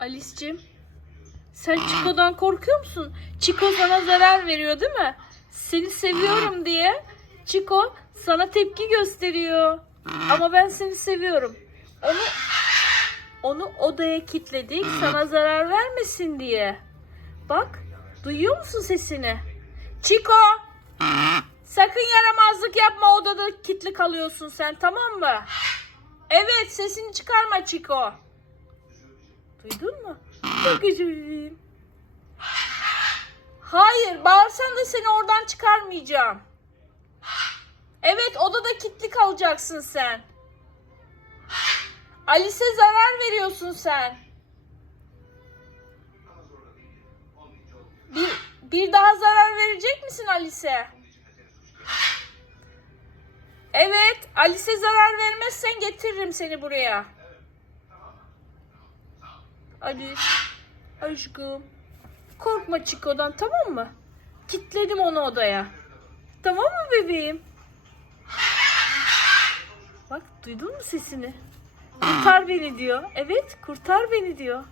Alice'cim sen Chico'dan korkuyor musun? Chico sana zarar veriyor değil mi? Seni seviyorum diye Chico sana tepki gösteriyor. Ama ben seni seviyorum. Onu onu odaya kilitledik sana zarar vermesin diye. Bak duyuyor musun sesini? Chico sakın yaramazlık yapma odada kilitli kalıyorsun sen tamam mı? Evet sesini çıkarma Chico. Duydun mu? Çok üzüldüm. Hayır bağırsan da seni oradan çıkarmayacağım. Evet odada kilitli kalacaksın sen. Alice'e zarar veriyorsun sen. Bir, bir daha zarar verecek misin Alice'e? Evet, Alice'e zarar vermezsen getiririm seni buraya. Alice, aşkım. Korkma Chico'dan tamam mı? Kitledim onu odaya. Tamam mı bebeğim? Bak duydun mu sesini? Kurtar beni diyor. Evet kurtar beni diyor.